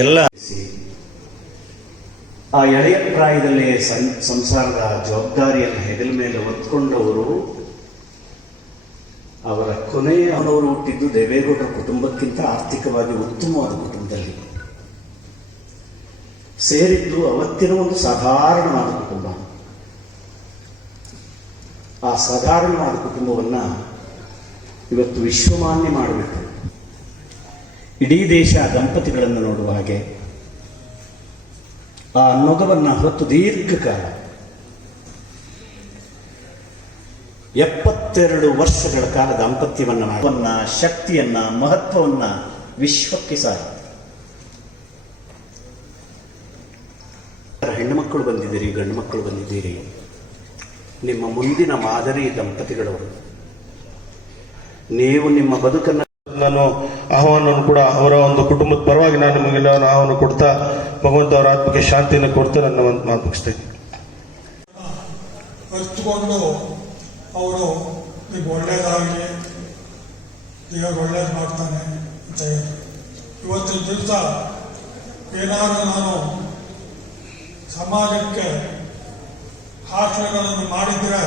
ಎಲ್ಲ ಆ ಎಳೆಯ ಪ್ರಾಯದಲ್ಲೇ ಸಂಸಾರದ ಜವಾಬ್ದಾರಿಯನ್ನು ಹೆಗಲ ಮೇಲೆ ಹೊತ್ಕೊಂಡವರು ಅವರ ಕೊನೆಯವನವರು ಹುಟ್ಟಿದ್ದು ದೇವೇಗೌಡರ ಕುಟುಂಬಕ್ಕಿಂತ ಆರ್ಥಿಕವಾಗಿ ಉತ್ತಮವಾದ ಕುಟುಂಬದಲ್ಲಿ ಸೇರಿದ್ದು ಅವತ್ತಿನ ಒಂದು ಸಾಧಾರಣವಾದ ಕುಟುಂಬ. ಆ ಸಾಧಾರಣವಾದ ಕುಟುಂಬವನ್ನು ಇವತ್ತು ವಿಶ್ವಮಾನ್ಯ ಮಾಡಬೇಕು. ಇಡೀ ದೇಶ ದಂಪತಿಗಳನ್ನು ನೋಡುವ ಹಾಗೆ ಆ ನೊಗವನ್ನು ಹೊತ್ತು ದೀರ್ಘಕಾಲ 72 ವರ್ಷಗಳ ಕಾಲ ದಾಂಪತ್ಯವನ್ನ ಶಕ್ತಿಯನ್ನ ಮಹತ್ವವನ್ನ ವಿಶ್ವಕ್ಕೆ ಸಾರಿ. ಹೆಣ್ಣು ಮಕ್ಕಳು ಬಂದಿದ್ದೀರಿ, ಗಂಡು ಮಕ್ಕಳು ಬಂದಿದ್ದೀರಿ, ನಿಮ್ಮ ಮುಂದಿನ ಮಾದರಿ ದಂಪತಿಗಳವರು. ನೀವು ನಿಮ್ಮ ಬದುಕನ್ನು ನಾನು ಆಹ್ವಾನವನ್ನು ಕೂಡ ಅವರ ಒಂದು ಕುಟುಂಬದ ಪರವಾಗಿ ನಾನು ನಿಮಗೆಲ್ಲ ಆಹ್ವಾನ ಕೊಡ್ತಾ ಭಗವಂತ ಅವರ ಆತ್ಮಕ್ಕೆ ಶಾಂತಿಯನ್ನು ಕೊಡ್ತಾ ನನ್ನ ಒಂದು ಮಾತು ಮುಗಿಸ್ತೇನೆ. ಅರ್ಥಕೊಂಡು ಅವರು ನಿಮ್ಗೆ ಒಳ್ಳೇದಾಗಲಿ, ದೇವರು ಒಳ್ಳೇದು ಮಾಡ್ತಾನೆ ಅಂತ ಹೇಳಿ ಇವತ್ತಿನ ದಿವಸ ಏನಾದರೂ ನಾನು ಸಮಾಜಕ್ಕೆ ಆಶ್ರಯಗಳನ್ನು ಮಾಡಿದರೆ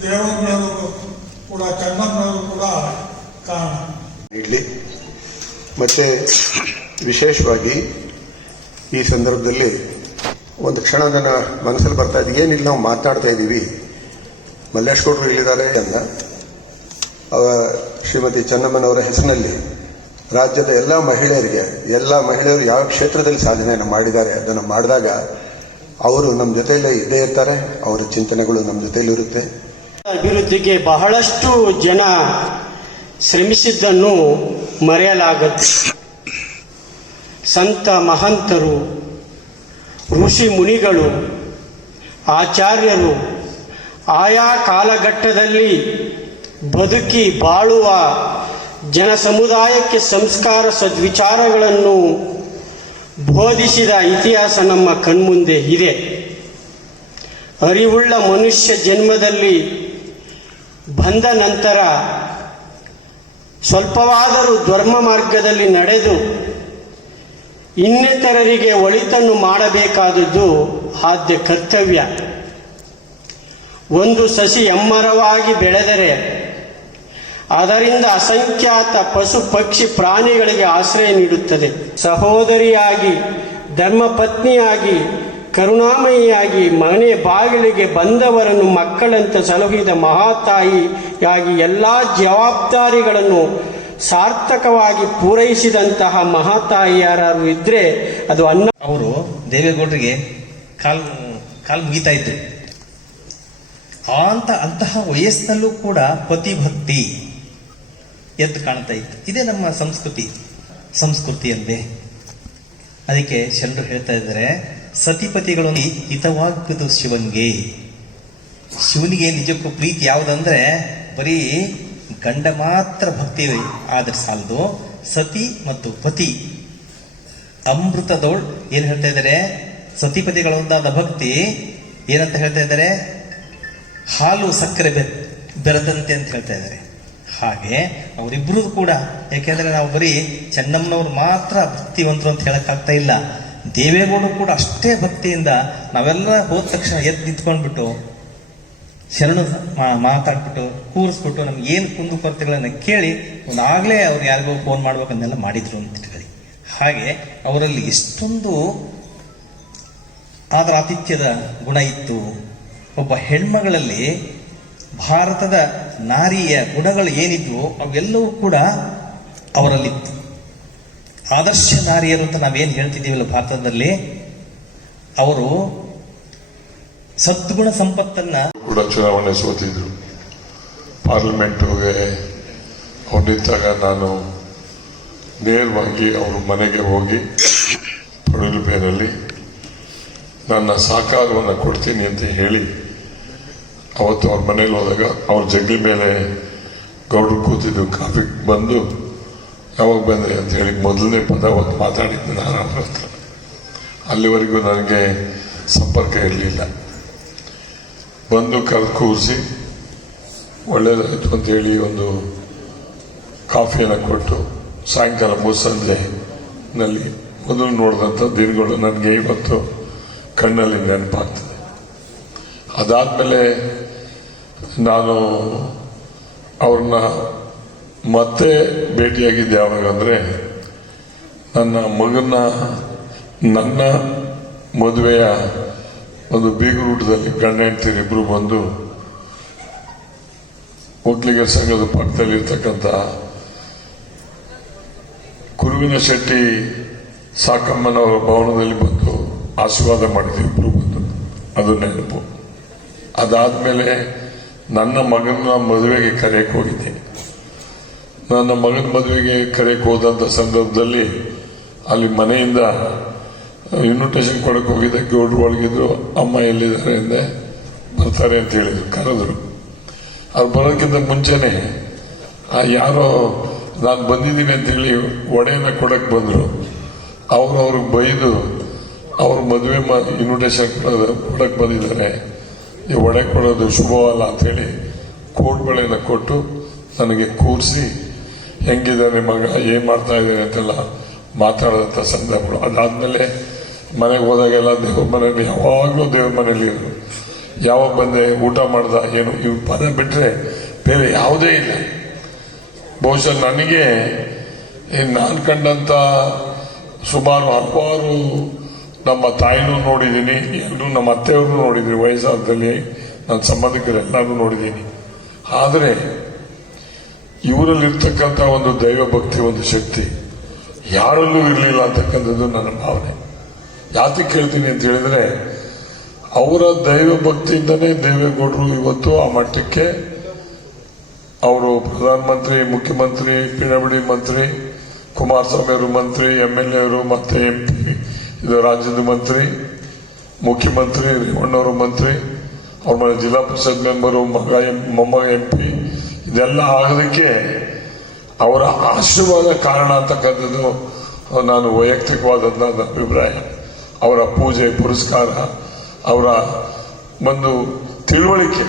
ದೇವರವರು ಕೂಡ ಚೆನ್ನಮ್ಮನವರು ಕೂಡ ಕಾರಣ ನೀಡಲಿ. ಮತ್ತು ವಿಶೇಷವಾಗಿ ಈ ಸಂದರ್ಭದಲ್ಲಿ ಒಂದು ಕ್ಷಣ ನನ್ನ ಮನಸ್ಸಲ್ಲಿ ಬರ್ತಾ ಇದೆ. ಏನಿಲ್ಲ, ನಾವು ಮಾತನಾಡ್ತಾ ಇದ್ದೀವಿ, ಮಲ್ಲೇಶ್ ಗೌಡರು ಇಲ್ಲಿದ್ದಾರೆ ಅಂದ. ಶ್ರೀಮತಿ ಚೆನ್ನಮ್ಮನವರ ಹೆಸರಿನಲ್ಲಿ ರಾಜ್ಯದ ಎಲ್ಲ ಮಹಿಳೆಯರು ಯಾವ ಕ್ಷೇತ್ರದಲ್ಲಿ ಸಾಧನೆಯನ್ನು ಮಾಡಿದ್ದಾರೆ ಅದನ್ನು ಮಾಡಿದಾಗ ಅವರು ನಮ್ಮ ಜೊತೆಯಲ್ಲೇ ಇದ್ದೇ ಇರ್ತಾರೆ. ಅವರ ಚಿಂತನೆಗಳು ನಮ್ಮ ಜೊತೆಯಲ್ಲಿರುತ್ತೆ. ಅಭಿವೃದ್ಧಿಗೆ ಬಹಳಷ್ಟು ಜನ ಶ್ರಮಿಸಿದ್ದನ್ನು ಮರೆಯಲಾಗದು. ಸಂತ ಮಹಂತರು, ಋಷಿ ಮುನಿಗಳು, ಆಚಾರ್ಯರು ಆಯಾ ಕಾಲಘಟ್ಟದಲ್ಲಿ ಬದುಕಿ ಬಾಳುವ ಜನ ಸಮುದಾಯಕ್ಕೆ ಸಂಸ್ಕಾರ ಸದ್ವಿಚಾರಗಳನ್ನು ಬೋಧಿಸಿದ ಇತಿಹಾಸ ನಮ್ಮ ಕಣ್ಮುಂದೆ ಇದೆ. ಅರಿವುಳ್ಳ ಮನುಷ್ಯ ಜನ್ಮದಲ್ಲಿ ಬಂದ ನಂತರ ಸ್ವಲ್ಪವಾದರೂ ಧರ್ಮ ಮಾರ್ಗದಲ್ಲಿ ನಡೆದು ಇನ್ನಿತರರಿಗೆ ಒಳಿತನ್ನು ಮಾಡಬೇಕಾದದ್ದು ಆದ್ಯ ಕರ್ತವ್ಯ. ಒಂದು ಸಸಿ ಎಮ್ಮರವಾಗಿ ಬೆಳೆದರೆ ಅದರಿಂದ ಅಸಂಖ್ಯಾತ ಪಶು ಪಕ್ಷಿ ಪ್ರಾಣಿಗಳಿಗೆ ಆಶ್ರಯ ನೀಡುತ್ತದೆ. ಸಹೋದರಿಯಾಗಿ, ಧರ್ಮಪತ್ನಿಯಾಗಿ, ಕರುಣಾಮಯಿಯಾಗಿ ಮನೆ ಬಾಗಿಲಿಗೆ ಬಂದವರನ್ನು ಮಕ್ಕಳಂತೆ ಸಲಹಿದ ಮಹಾತಾಯಿಯಾಗಿ ಎಲ್ಲ ಜವಾಬ್ದಾರಿಗಳನ್ನು ಸಾರ್ಥಕವಾಗಿ ಪೂರೈಸಿದಂತಹ ಮಹಾತಾಯಿ ಯಾರು ಇದ್ರೆ ಅದು ಅನ್ನ. ಅವರು ದೇವೇಗೌಡರಿಗೆ ಕಾಲ್ ಮುಗಿತಾ ಇದ್ರು. ಅಂತಹ ವಯಸ್ಸಿನಲ್ಲೂ ಕೂಡ ಪತಿಭಕ್ತಿ ಎದ್ದು ಕಾಣ್ತಾ ಇತ್ತು. ಇದೇ ನಮ್ಮ ಸಂಸ್ಕೃತಿ ಅಲ್ಲದೆ. ಅದಕ್ಕೆ ಶರಣರು ಹೇಳ್ತಾ ಇದ್ದಾರೆ, ಸತಿಪತಿಗಳು ಹಿತವಾಗ್ಬೋದು ಶಿವನಿಗೆ ನಿಜಕ್ಕೂ ಪ್ರೀತಿ ಯಾವುದಂದ್ರೆ ಬರೀ ಗಂಡ ಮಾತ್ರ ಭಕ್ತಿ ಆದ್ರೆ ಸಾಲದು. ಸತಿ ಮತ್ತು ಪತಿ ಅಮೃತದೋಳ್ ಏನ್ ಹೇಳ್ತಾ ಇದ್ದಾರೆ, ಸತಿಪತಿಗಳೊಂದಾದ ಭಕ್ತಿ ಏನಂತ ಹೇಳ್ತಾ ಇದ್ದಾರೆ, ಹಾಲು ಸಕ್ಕರೆ ಬೆರೆದಂತೆ ಅಂತ ಹೇಳ್ತಾ ಇದ್ದಾರೆ. ಹಾಗೆ ಅವರಿಬ್ರು ಕೂಡ, ಯಾಕೆಂದ್ರೆ ನಾವು ಬರೀ ಚೆನ್ನಮ್ಮನವ್ರು ಮಾತ್ರ ಭಕ್ತಿವಂತರು ಅಂತ ಹೇಳಕ್ಕಾಗ್ತಾ ಇಲ್ಲ. ದೇವೇಗೌಡರು ಕೂಡ ಅಷ್ಟೇ ಭಕ್ತಿಯಿಂದ ನಾವೆಲ್ಲ ಹೋದ ತಕ್ಷಣ ಎದ್ದು ನಿಂತ್ಕೊಂಡ್ಬಿಟ್ಟು ಶರಣ ಮಾತಾಡ್ಬಿಟ್ಟು ಕೂರಿಸ್ಬಿಟ್ಟು ನಮ್ಗೆ ಏನು ಕುಂದು ಕೊರತೆಗಳನ್ನ ಕೇಳಿ ಒಂದಾಗಲೇ ಅವ್ರು ಯಾರಿಗೋ ಫೋನ್ ಮಾಡ್ಬೇಕನ್ನೆಲ್ಲ ಮಾಡಿದ್ರು ಅಂತ ಹೇಳಿ. ಹಾಗೆ ಅವರಲ್ಲಿ ಎಷ್ಟೊಂದು ಆದರ ಆತಿಥ್ಯದ ಗುಣ ಇತ್ತು. ಒಬ್ಬ ಹೆಣ್ಮಗಳಲ್ಲಿ ಭಾರತದ ನಾರಿಯ ಗುಣಗಳು ಏನಿದ್ವು ಅವೆಲ್ಲವೂ ಕೂಡ ಅವರಲ್ಲಿತ್ತು. ಆದರ್ಶ ನಾರಿಯರು ಅಂತ ನಾವೇನು ಹೇಳ್ತಿದ್ದೀವಲ್ಲ ಭಾರತದಲ್ಲಿ, ಅವರು ಸದ್ಗುಣ ಸಂಪತ್ತನ್ನ ಕೂಡ ಚುನಾವಣೆ ಸೋತಿದ್ರು. ಪಾರ್ಲಿಮೆಂಟ್ಗೆ ಅವ್ರು ನಿಂತಾಗ ನಾನು ನೇರವಾಗಿ ಅವ್ರ ಮನೆಗೆ ಹೋಗಿ ಪಡುಲ್ಬೇನಲ್ಲಿ ನನ್ನ ಸಹಕಾರವನ್ನು ಕೊಡ್ತೀನಿ ಅಂತ ಹೇಳಿ ಅವತ್ತು ಅವ್ರ ಮನೇಲಿ ಹೋದಾಗ ಅವ್ರ ಜಗ್ಲಿ ಮೇಲೆ ಗೌಡ್ರು ಕೂತಿದ್ದು. ಕಾಫಿ ಬಂದು ಯಾವಾಗ ಬಂದ್ರಿ ಅಂತ ಹೇಳಿ ಮೊದಲನೇ ಪದ ಅವತ್ತು ಮಾತಾಡಿದ್ದು ನಾನು ಅವ್ರ ಹತ್ರ. ಅಲ್ಲಿವರೆಗೂ ನನಗೆ ಸಂಪರ್ಕ ಇರಲಿಲ್ಲ. ಬಂದು ಕರೆದು ಕೂರಿಸಿ ಒಳ್ಳೇದಾಯಿತು ಅಂತೇಳಿ ಒಂದು ಕಾಫಿಯನ್ನು ಕೊಟ್ಟು ಸಾಯಂಕಾಲ ಮುಸ್ಸಂಜೆ ನಲ್ಲಿ ಮೊದಲು ನೋಡಿದಂಥ ದಿನಗಳು ನನಗೆ ಇವತ್ತು ಕಣ್ಣಲ್ಲಿ ನೆನಪಾಗ್ತದೆ. ಅದಾದಮೇಲೆ ನಾನು ಅವ್ರನ್ನ ಮತ್ತೆ ಭೇಟಿಯಾಗಿದ್ದೆ ಯಾವಾಗ ಅಂದರೆ ನನ್ನ ಮಗನ ನನ್ನ ಮದುವೆಯ ಒಂದು ಬೀಗರೂಟದಲ್ಲಿ ಗಂಡ ಹೆಂಡತಿರು ಇಬ್ಬರು ಬಂದು ಒಕ್ಕಲಿಗರ ಸಂಘದ ಪಕ್ಕದಲ್ಲಿರ್ತಕ್ಕಂಥ ಕುರುವಿನ ಶೆಟ್ಟಿ ಸಾಕಮ್ಮನವರ ಭವನದಲ್ಲಿ ಬಂದು ಆಶೀರ್ವಾದ ಮಾಡಿದ್ವಿ ಇಬ್ರು ಬಂದು, ಅದು ನೆನಪು. ಅದಾದ್ಮೇಲೆ ನನ್ನ ಮಗನ ಮದುವೆಗೆ ಕರೆಯಕ್ಕೆ ಹೋಗಿದ್ದೆ. ನನ್ನ ಮಗನ ಮದುವೆಗೆ ಕರೆಯಕ್ಕೆ ಹೋದಂಥ ಸಂದರ್ಭದಲ್ಲಿ ಅಲ್ಲಿ ಮನೆಯಿಂದ ಇನ್ವಿಟೇಷನ್ ಕೊಡಕ್ಕೆ ಹೋಗಿದ್ದೆ. ಗೌಡ್ರು ಒಳಗಿದ್ರು, ಅಮ್ಮ ಎಲ್ಲಿದ್ದಾರೆ ಎಂದೆ, ಬರ್ತಾರೆ ಅಂತ ಹೇಳಿದ್ರು, ಕರೆದ್ರು. ಅವ್ರು ಬರೋಕ್ಕಿಂತ ಮುಂಚೆನೆ ಯಾರೋ ನಾನು ಬಂದಿದ್ದೀನಿ ಅಂತೇಳಿ ಒಡೆಯನ್ನ ಕೊಡಕ್ಕೆ ಬಂದರು. ಅವ್ರಿಗೆ ಬೈದು ಅವ್ರ ಮದುವೆ ಇನ್ವಿಟೇಷನ್ ಕೊಡಕ್ಕೆ ಬಂದಿದ್ದಾರೆ, ಈ ಒಡೆ ಕೊಡೋದು ಶುಭವಲ್ಲ ಅಂಥೇಳಿ ಕೋಟ್ಗಳನ್ನ ಕೊಟ್ಟು ನನಗೆ ಕೂರಿಸಿ ಹೆಂಗಿದ್ದಾನೆ ಮಗ, ಏನು ಮಾಡ್ತಾ ಇದ್ದಾನೆ ಅಂತೆಲ್ಲ ಮಾತಾಡಿದಂಥ ಸಂದರ್ಭಗಳು. ಅದಾದಮೇಲೆ ಮನೆಗೆ ಹೋದಾಗೆಲ್ಲ ದೇವ್ರ ಮನೆಯಲ್ಲಿ ಯಾವಾಗಲೂ ದೇವ್ರ ಮನೆಯಲ್ಲಿ ಇದ್ರು. ಯಾವಾಗ ಬಂದೆ, ಊಟ ಮಾಡ್ದ, ಏನು ಇವ್ ಪದ ಬಿಟ್ಟರೆ ಬೇರೆ ಯಾವುದೇ ಇಲ್ಲ. ಬಹುಶಃ ನನಗೆ ನಾನು ಕಂಡಂಥ ಸುಮಾರು ಹಲವಾರು ನಮ್ಮ ತಾಯಿನೂ ನೋಡಿದ್ದೀನಿ, ಎಲ್ಲರೂ ನಮ್ಮ ಅತ್ತೆಯವ್ರನ್ನೂ ನೋಡಿದ್ದೀನಿ, ವಯಸ್ಸಾದಲ್ಲಿ ನನ್ನ ಸಂಬಂಧಿಕರೆಲ್ಲರೂ ನೋಡಿದ್ದೀನಿ. ಆದರೆ ಇವರಲ್ಲಿರ್ತಕ್ಕಂಥ ಒಂದು ದೈವ ಭಕ್ತಿ, ಒಂದು ಶಕ್ತಿ ಯಾರಲ್ಲೂ ಇರಲಿಲ್ಲ ಅಂತಕ್ಕಂಥದ್ದು ನನ್ನ ಭಾವನೆ. ಯಾತಕ್ಕೆ ಹೇಳ್ತೀನಿ ಅಂತ ಹೇಳಿದ್ರೆ, ಅವರ ದೈವ ಭಕ್ತಿಯಿಂದನೇ ದೇವೇಗೌಡರು ಇವತ್ತು ಆ ಮಟ್ಟಕ್ಕೆ ಅವರು ಪ್ರಧಾನಮಂತ್ರಿ, ಮುಖ್ಯಮಂತ್ರಿ, ಪಿಡಬ್ಲ್ಯೂಡಿ ಮಂತ್ರಿ, ಕುಮಾರಸ್ವಾಮಿ ಅವರು ಮಂತ್ರಿ, MLA ಅವರು, ಮತ್ತೆ MP, ಇದು ರಾಜ್ಯದ ಮಂತ್ರಿ, ಮುಖ್ಯಮಂತ್ರಿ, ರೇವಣ್ಣವರು ಮಂತ್ರಿ, ಅವ್ರ ಮನೆ ಜಿಲ್ಲಾ ಪರಿಷತ್ ಮೆಂಬರು, ಮೊಮ್ಮಗ MP, ಇದೆಲ್ಲ ಆಗೋದಕ್ಕೆ ಅವರ ಆಶೀರ್ವಾದ ಕಾರಣ ಅಂತಕ್ಕಂಥದ್ದು ನಾನು ವೈಯಕ್ತಿಕವಾದಂಥ ಅಭಿಪ್ರಾಯ. ಅವರ ಪೂಜೆ ಪುರಸ್ಕಾರ, ಅವರ ಒಂದು ತಿಳುವಳಿಕೆ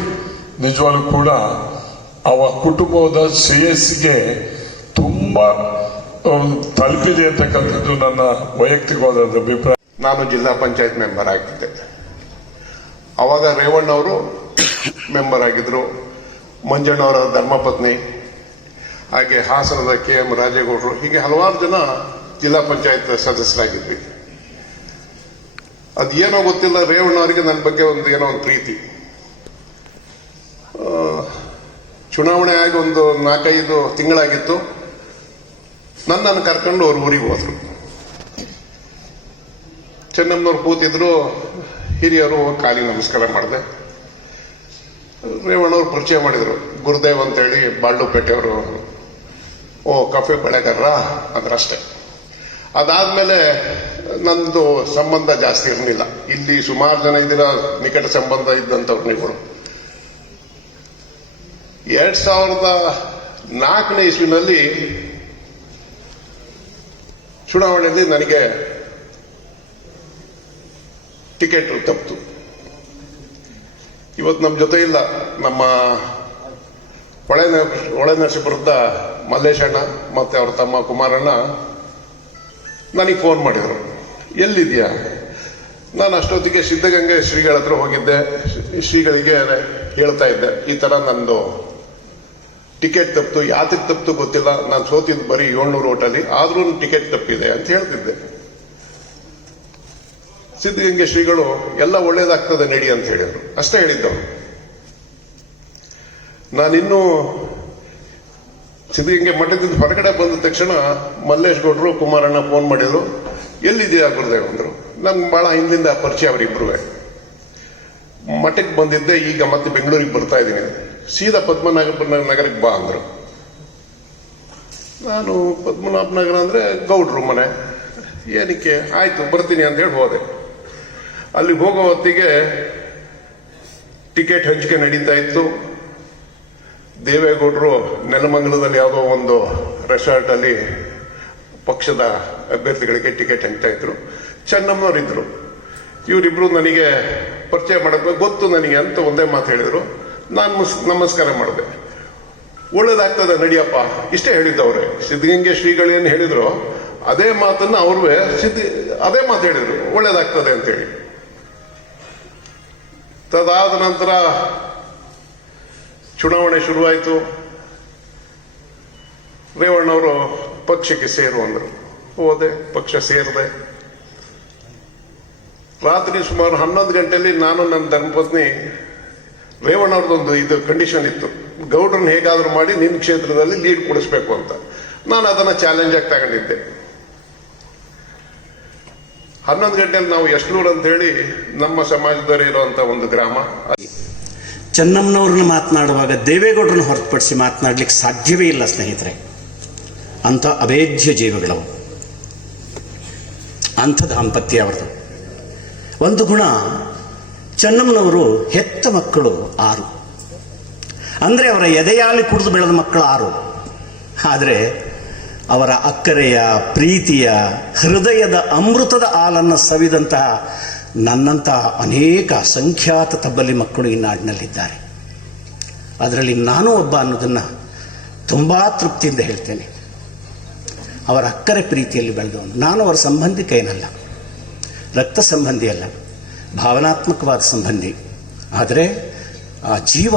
ನಿಜವಾಗ್ಲೂ ಕೂಡ ಅವರ ಕುಟುಂಬದ ಶ್ರೇಯಸ್ಸಿಗೆ ತುಂಬಾ ತಲುಪಿದೆ ಅಂತಕ್ಕಂಥದ್ದು ನನ್ನ ವೈಯಕ್ತಿಕವಾದ ಅಭಿಪ್ರಾಯ. ನಾನು ಜಿಲ್ಲಾ ಪಂಚಾಯತ್ ಮೆಂಬರ್ ಆಗಿದ್ದೆ. ಅವಾಗ ರೇವಣ್ಣವರು ಮೆಂಬರ್ ಆಗಿದ್ರು, ಮಂಜಣ್ಣವರ ಧರ್ಮಪತ್ನಿ, ಹಾಗೆ ಹಾಸನದ KM ರಾಜೇಗೌಡರು, ಹೀಗೆ ಹಲವಾರು ಜನ ಜಿಲ್ಲಾ ಪಂಚಾಯತ್ ಸದಸ್ಯರಾಗಿದ್ವಿ. ಅದೇನೋ ಗೊತ್ತಿಲ್ಲ, ರೇವಣ್ಣವರಿಗೆ ನನ್ನ ಬಗ್ಗೆ ಏನೋ ಒಂದು ಪ್ರೀತಿ. ಚುನಾವಣೆ ಆಗಿ ಒಂದು 4-5 ತಿಂಗಳಾಗಿತ್ತು. ನನ್ನನ್ನು ಕರ್ಕೊಂಡು ಅವ್ರ ಊರಿಗೆ ಹೋದ್ರು. ಚೆನ್ನಮ್ಮನವ್ರು ಕೂತಿದ್ರು, ಹಿರಿಯರು ಕಾಲಿ ನಮಸ್ಕಾರ ಮಾಡಿದೆ. ರೇವಣ್ಣವ್ರು ಪರಿಚಯ ಮಾಡಿದ್ರು, ಗುರುದೇವ್ ಅಂತೇಳಿ ಬಾಳ್ಡುಪೇಟೆಯವರು. ಓ, ಕಾಫಿ ಬೆಳೆಗಾರರ ಅದರಷ್ಟೇ. ಅದಾದ್ಮೇಲೆ ನಂದು ಸಂಬಂಧ ಜಾಸ್ತಿ ಇರಲಿಲ್ಲ. ಇಲ್ಲಿ ಸುಮಾರು ಜನ ಇದ್ದೀರ, ನಿಕಟ ಸಂಬಂಧ ಇದ್ದಂಥವ್ರು ನೀವು. 2004ನೇ ಇಸ್ವಿನಲ್ಲಿ ಚುನಾವಣೆಯಲ್ಲಿ ನನಗೆ ಟಿಕೆಟ್ ತಪ್ಪಿತು. ಇವತ್ತು ನಮ್ಮ ಜೊತೆ ಇಲ್ಲ. ನಮ್ಮ ಹೊಳೆನರಸೀಪುರದ ಮಲ್ಲೇಶಣ್ಣ ಮತ್ತೆ ಅವ್ರ ತಮ್ಮ ಕುಮಾರಣ್ಣ ನನಗೆ ಫೋನ್ ಮಾಡಿದರು, ಎಲ್ಲಿದೆಯಾ? ನಾನು ಅಷ್ಟೊತ್ತಿಗೆ ಸಿದ್ಧಗಂಗೆ ಶ್ರೀಗಳ ಹತ್ರ ಹೋಗಿದ್ದೆ. ಶ್ರೀಗಳಿಗೆ ಹೇಳ್ತಾ ಇದ್ದೆ, ಈ ಥರ ನಂದು ಟಿಕೆಟ್ ತಪ್ಪಿತು. ಯಾತಕ್ಕೆ ತಪ್ಪಿತು ಗೊತ್ತಿಲ್ಲ, ನಾನು ಸೋತಿದ್ದು ಬರೀ 700 ಓಟಲ್ಲಿ, ಆದ್ರೂ ಟಿಕೆಟ್ ತಪ್ಪಿದೆ ಅಂತ ಹೇಳ್ತಿದ್ದೆ. ಸಿದ್ಧಗಂಗೆ ಶ್ರೀಗಳು ಎಲ್ಲ ಒಳ್ಳೇದಾಗ್ತದೆ ನಡಿ ಅಂತ ಹೇಳಿದ್ರು, ಅಷ್ಟೇ ಹೇಳಿದ್ದವರು. ನಾನಿನ್ನೂ ಸಿದ್ಧಗಂಗೆ ಮಠದಿಂದ ಹೊರಗಡೆ ಬಂದ ತಕ್ಷಣ ಮಲ್ಲೇಶ್ ಗೌಡರು, ಕುಮಾರಣ್ಣ ಫೋನ್ ಮಾಡಿದ್ರು, ಎಲ್ಲಿದೆಯಾ ಗುರುದೇವ್ ಅಂದ್ರು. ನಮ್ಗೆ ಬಹಳ ಹಿಂದಿಂದ ಪರಿಚಯ ಅವರಿಬ್ರು. ಮಠಕ್ಕೆ ಬಂದಿದ್ದೆ, ಈಗ ಮತ್ತೆ ಬೆಂಗಳೂರಿಗೆ ಬರ್ತಾ ಇದ್ದೀನಿ, ಸೀದಾ ಪದ್ಮನಾಭನಗರಕ್ಕೆ ಬಾ ಅಂದ್ರು. ನಾನು ಪದ್ಮನಾಭನಗರ ಅಂದ್ರೆ ಗೌಡ್ರು ಮನೆ, ಏನಕ್ಕೆ, ಆಯ್ತು ಬರ್ತೀನಿ ಅಂತ ಹೇಳಿ ಹೋದೆ. ಅಲ್ಲಿ ಹೋಗೋ ಹೊತ್ತಿಗೆ ಟಿಕೆಟ್ ಹಂಚಿಕೆ ನಡೀತಾ ಇತ್ತು. ದೇವೇಗೌಡರು ನೆಲಮಂಗಲದಲ್ಲಿ ಯಾವುದೋ ಒಂದು ರೆಸಾರ್ಟ್ ಅಲ್ಲಿ ಪಕ್ಷದ ಅಭ್ಯರ್ಥಿಗಳಿಗೆ ಟಿಕೆಟ್ ಹಂಚ್ತಾ ಇದ್ರು. ಚೆನ್ನಮ್ಮನವರಿದ್ರು. ಇವರಿಬ್ರು ನನಗೆ ಪರಿಚಯ ಮಾಡಬೇಕು, ಗೊತ್ತು ನನಗೆ ಅಂತ ಒಂದೇ ಮಾತು ಹೇಳಿದ್ರು. ನಾನು ನಮಸ್ಕಾರ ಮಾಡಿದೆ. ಒಳ್ಳೇದಾಗ್ತದೆ ನಡಿಯಪ್ಪ, ಇಷ್ಟೇ ಹೇಳಿದ್ದವ್ರೆ. ಸಿದ್ಧಗಂಗೆ ಶ್ರೀಗಳೇನು ಹೇಳಿದ್ರು ಅದೇ ಮಾತನ್ನ ಅವರು ಅದೇ ಮಾತು ಹೇಳಿದ್ರು, ಒಳ್ಳೇದಾಗ್ತದೆ ಅಂತೇಳಿ. ತದಾದ ನಂತರ ಚುನಾವಣೆ ಶುರುವಾಯಿತು. ರೇವಣ್ಣವರು ಪಕ್ಷಕ್ಕೆ ಸೇರು ಅಂದರು. ಹೋದೆ, ಪಕ್ಷ ಸೇರಿದೆ. ರಾತ್ರಿ ಸುಮಾರು 11 ಗಂಟೆಯಲ್ಲಿ ನಾನು ನನ್ನ ಧರ್ಮಪತ್ನಿ, ರೇವಣ್ಣವ್ರದ್ದೊಂದು ಇದು ಕಂಡೀಷನ್ ಇತ್ತು, ಗೌಡ್ರನ್ನ ಹೇಗಾದ್ರೂ ಮಾಡಿ ನಿನ್ನ ಕ್ಷೇತ್ರದಲ್ಲಿ ಲೀಡ್ ಕೊಡಿಸ್ಬೇಕು ಅಂತ. ನಾನು ಅದನ್ನ ಚಾಲೆಂಜ್ ಆಗಿ ತಗೊಂಡಿದ್ದೆ. 11 ಗಂಟೆಯಲ್ಲಿ ನಾವು ಯಶ್ಲೂರ್ ಅಂತ ಹೇಳಿ ನಮ್ಮ ಸಮಾಜದವರು ಇರುವಂತ ಒಂದು ಗ್ರಾಮ. ಚೆನ್ನಮ್ಮನವ್ರನ್ನ ಮಾತನಾಡುವಾಗ ದೇವೇಗೌಡರನ್ನ ಹೊರತುಪಡಿಸಿ ಮಾತನಾಡ್ಲಿಕ್ಕೆ ಸಾಧ್ಯವೇ ಇಲ್ಲ ಸ್ನೇಹಿತರೆ. ಅಂಥ ಅಭೇದ್ಯ ಜೀವಗಳವು, ಅಂಥ ದಾಂಪತ್ಯ ಅವರದು. ಒಂದು ಗುಣ, ಚೆನ್ನಮ್ಮನವರು ಹೆತ್ತ ಮಕ್ಕಳು 6, ಅಂದರೆ ಅವರ ಎದೆಯಾಲಿ ಕುಡಿದು ಬೆಳೆದ ಮಕ್ಕಳು 6. ಆದರೆ ಅವರ ಅಕ್ಕರೆಯ, ಪ್ರೀತಿಯ, ಹೃದಯದ ಅಮೃತದ ಹಾಲನ್ನು ಸವಿದಂತಹ ನನ್ನಂತಹ ಅನೇಕ ಅಸಂಖ್ಯಾತ ತಬ್ಬಲಿ ಮಕ್ಕಳು ಈ ನಾಡಿನಲ್ಲಿದ್ದಾರೆ. ಅದರಲ್ಲಿ ನಾನು ಒಬ್ಬ ಅನ್ನೋದನ್ನು ತುಂಬ ತೃಪ್ತಿಯಿಂದ ಹೇಳ್ತೇನೆ. ಅವರ ಅಕ್ಕರೆ ಪ್ರೀತಿಯಲ್ಲಿ ಬೆಳೆದವನು ನಾನು. ಅವರ ಸಂಬಂಧಿಕ ಏನಲ್ಲ, ರಕ್ತ ಸಂಬಂಧಿ ಅಲ್ಲ, ಭಾವನಾತ್ಮಕವಾದ ಸಂಬಂಧಿ. ಆದರೆ ಆ ಜೀವ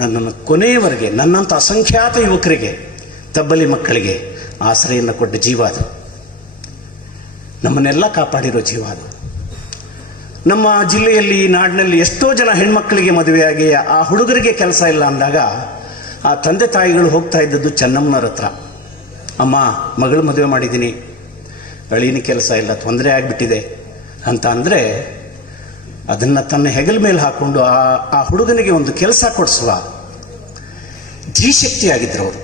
ನನ್ನನ್ನು ಕೊನೆಯವರೆಗೆ, ನನ್ನಂಥ ಅಸಂಖ್ಯಾತ ಯುವಕರಿಗೆ, ತಬ್ಬಲಿ ಮಕ್ಕಳಿಗೆ ಆಶ್ರಯನ್ನು ಕೊಟ್ಟ ಜೀವ ಅದು. ನಮ್ಮನ್ನೆಲ್ಲ ಕಾಪಾಡಿರೋ ಜೀವ ಅದು. ನಮ್ಮ ಜಿಲ್ಲೆಯಲ್ಲಿ, ನಾಡಿನಲ್ಲಿ ಎಷ್ಟೋ ಜನ ಹೆಣ್ಮಕ್ಕಳಿಗೆ ಮದುವೆಯಾಗಿ ಆ ಹುಡುಗರಿಗೆ ಕೆಲಸ ಇಲ್ಲ ಅಂದಾಗ ಆ ತಂದೆ ತಾಯಿಗಳು ಹೋಗ್ತಾ ಇದ್ದದ್ದು ಚೆನ್ನಮ್ಮನವ್ರ ಹತ್ರ. ಅಮ್ಮ, ಮಗಳು ಮದುವೆ ಮಾಡಿದ್ದೀನಿ, ಅಳಿನ ಕೆಲಸ ಇಲ್ಲ, ತೊಂದರೆ ಆಗಿಬಿಟ್ಟಿದೆ ಅಂತ ಅಂದರೆ ಅದನ್ನು ತನ್ನ ಹೆಗಲ ಮೇಲೆ ಹಾಕ್ಕೊಂಡು ಆ ಹುಡುಗನಿಗೆ ಒಂದು ಕೆಲಸ ಕೊಡಿಸುವ ಧೀಶಕ್ತಿ ಆಗಿದ್ರು ಅವರು.